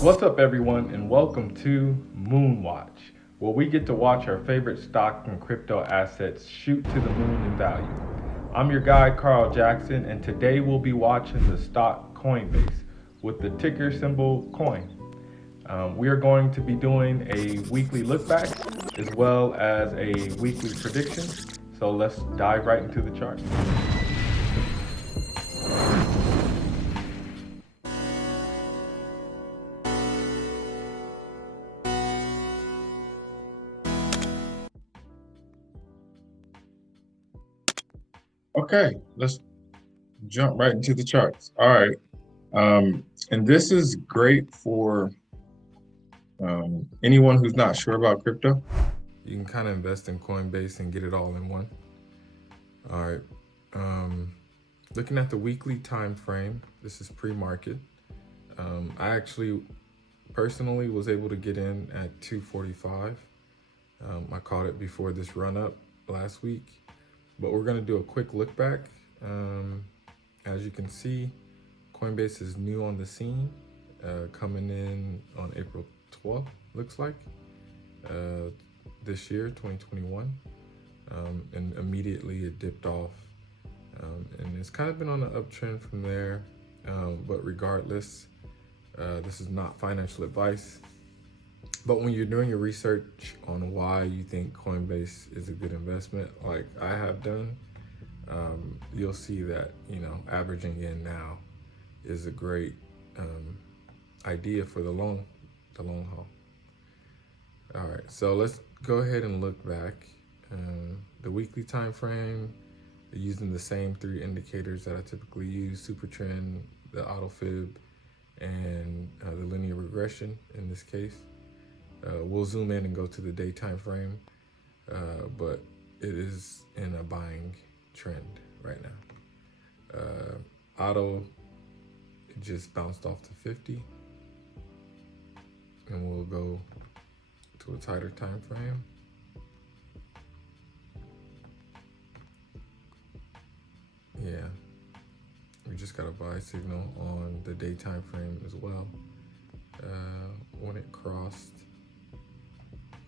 What's up, everyone, and welcome to Moonwatch, where we get to watch our favorite stock and crypto assets shoot to the moon in value. I'm your guide, Carl Jackson, and today we'll be watching the stock Coinbase with the ticker symbol COIN. We are going to be doing a weekly look back as well as a weekly prediction. So let's dive right into the chart. Okay, let's jump right into the charts. All right. And this is great for anyone who's not sure about crypto. You can kind of invest in Coinbase and get it all in one. All right. Looking at the weekly time frame, this is pre-market. I actually personally was able to get in at 245. I caught it before this run up last week, but we're going to do a quick look back. As you can see, Coinbase is new on the scene, coming in on April 12th, looks like, this year, 2021. And immediately it dipped off. And it's kind of been on an uptrend from there. But regardless, this is not financial advice. But when you're doing your research on why you think Coinbase is a good investment, like I have done, you'll see that, averaging in now is a great idea for the long haul. All right, so let's go ahead and look back. The weekly time frame, using the same three indicators that I typically use: super trend, the auto fib, and the linear regression in this case. We'll zoom in and go to the day time frame, but it is in a buying trend right now. Auto, it just bounced off to 50, and we'll go to a tighter time frame. Yeah, we just got a buy signal on the day time frame as well. When it crossed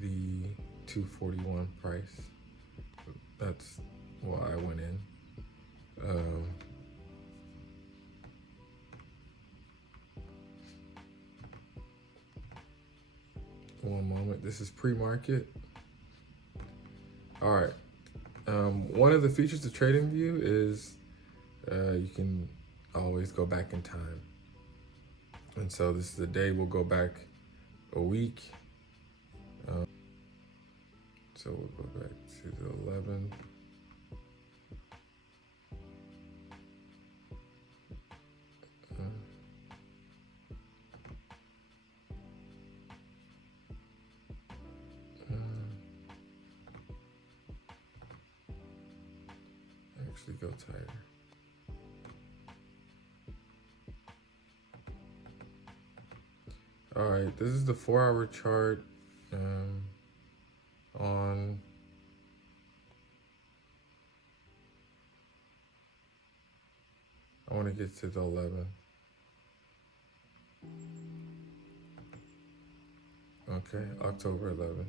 the 241 price, that's why I went in. One moment, this is pre-market. All right. One of the features of TradingView is you can always go back in time. And so this is the day. We'll go back a week. So we'll go back to the 11th. Actually go tighter. All right, this is the 4-hour chart on I want to get to the 11th. Okay, October 11th.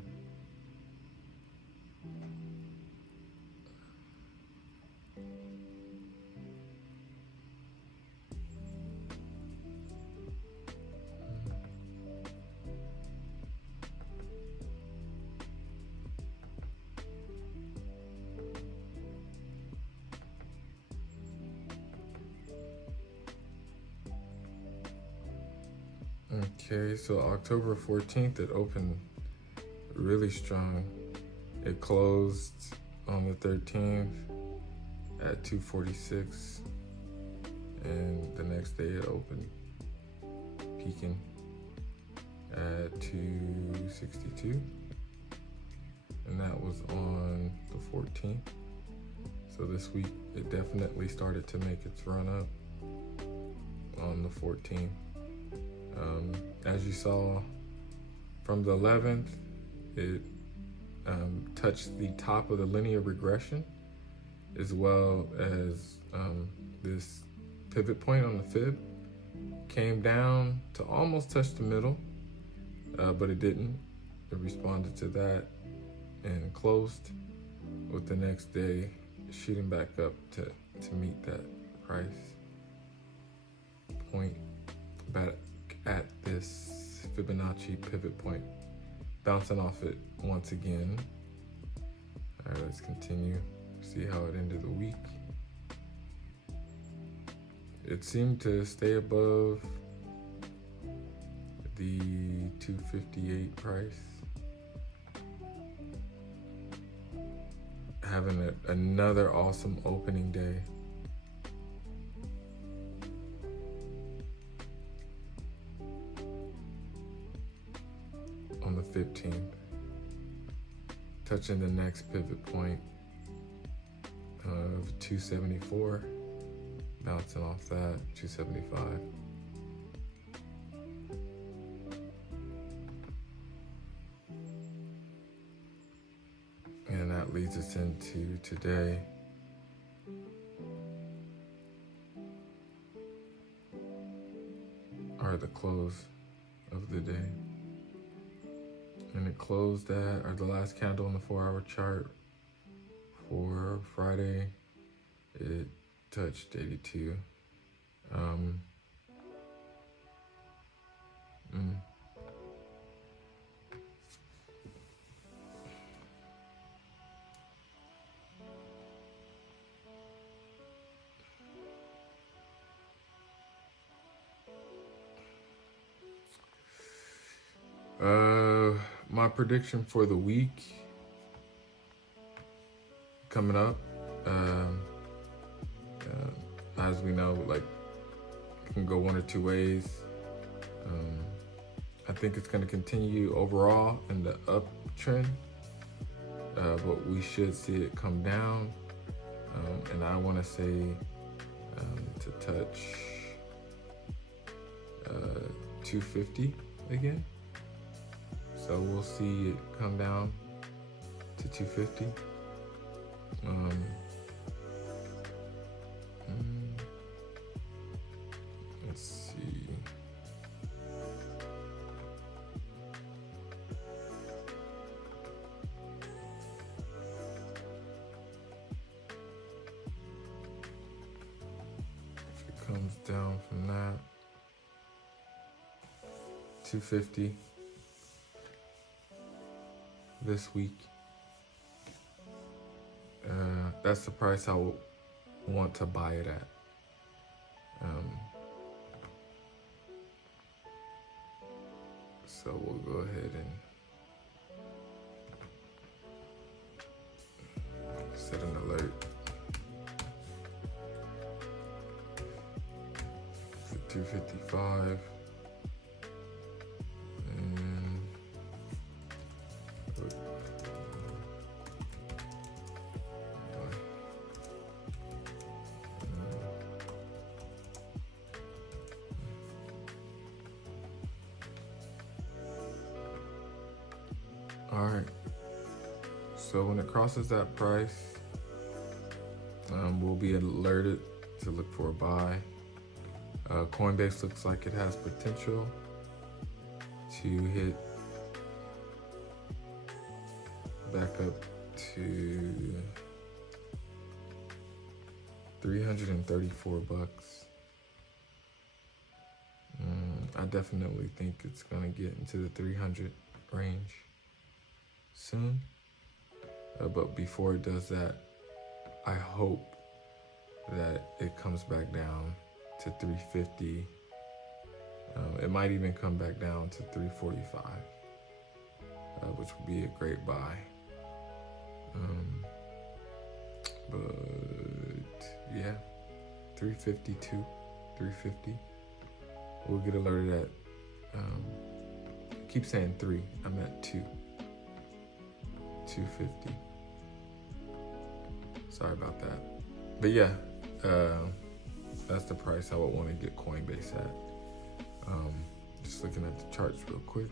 Okay, so October 14th, it opened really strong. It closed on the 13th at 246, and the next day it opened peaking at 262, and that was on the 14th. So this week it definitely started to make its run up on the 14th. As you saw from the 11th, it touched the top of the linear regression, as well as this pivot point on the fib, came down to almost touch the middle, but it didn't. It responded to that and closed with the next day shooting back up to meet that price point back at this Fibonacci pivot point, bouncing off it once again. All right, let's continue. See how it ended the week. It seemed to stay above the 258 price. Having another awesome opening day. On the 15th. Touching the next pivot point of 274. Bouncing off that, 275. And that leads us into today. Or the close of the day. And it closed at, or the last candle on the 4-hour chart for Friday, it touched 82. My prediction for the week coming up, as we know, like, it can go one or two ways. I think it's going to continue overall in the uptrend, but we should see it come down. And I want to say to touch 250 again. So we'll see it come down to 250. Let's see. If it comes down from that, 250 this week. That's the price I will want to buy it at. So we'll go ahead and set an alert for 255. All right, so when it crosses that price, we'll be alerted to look for a buy. Coinbase looks like it has potential to hit back up to $334. I definitely think it's gonna get into the 300 range soon, but before it does that, I hope that it comes back down to 350. It might even come back down to 345, which would be a great buy. But yeah, 352, 350. We'll get alerted at, I keep saying 3, I'm at 250. Sorry about that. But yeah, that's the price I would want to get Coinbase at. Just looking at the charts real quick.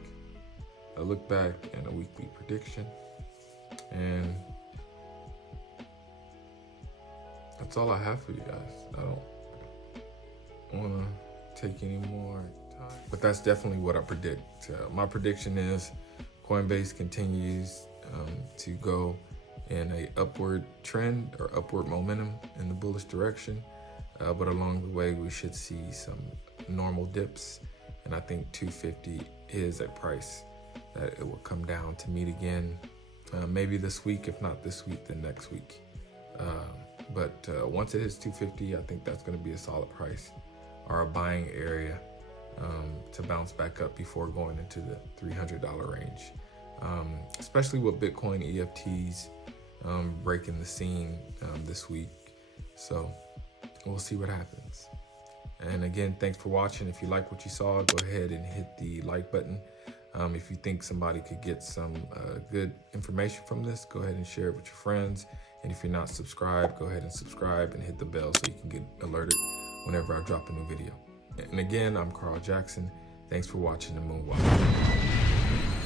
A look back and a weekly prediction. And that's all I have for you guys. I don't want to take any more time, but that's definitely what I predict. My prediction is Coinbase continues to go in a upward trend or upward momentum in the bullish direction, but along the way we should see some normal dips, and I think 250 is a price that it will come down to meet again, maybe this week. If not this week, then next week. But once it hits 250, I think that's going to be a solid price or a buying area to bounce back up before going into the $300 range, especially with Bitcoin EFTs breaking the scene this week. So we'll see what happens. And again, thanks for watching. If you like what you saw, go ahead and hit the like button. If you think somebody could get some good information from this, go ahead and share it with your friends. And if you're not subscribed, go ahead and subscribe and hit the bell so you can get alerted whenever I drop a new video. And again, I'm Carl Jackson. Thanks for watching the Moonwalk.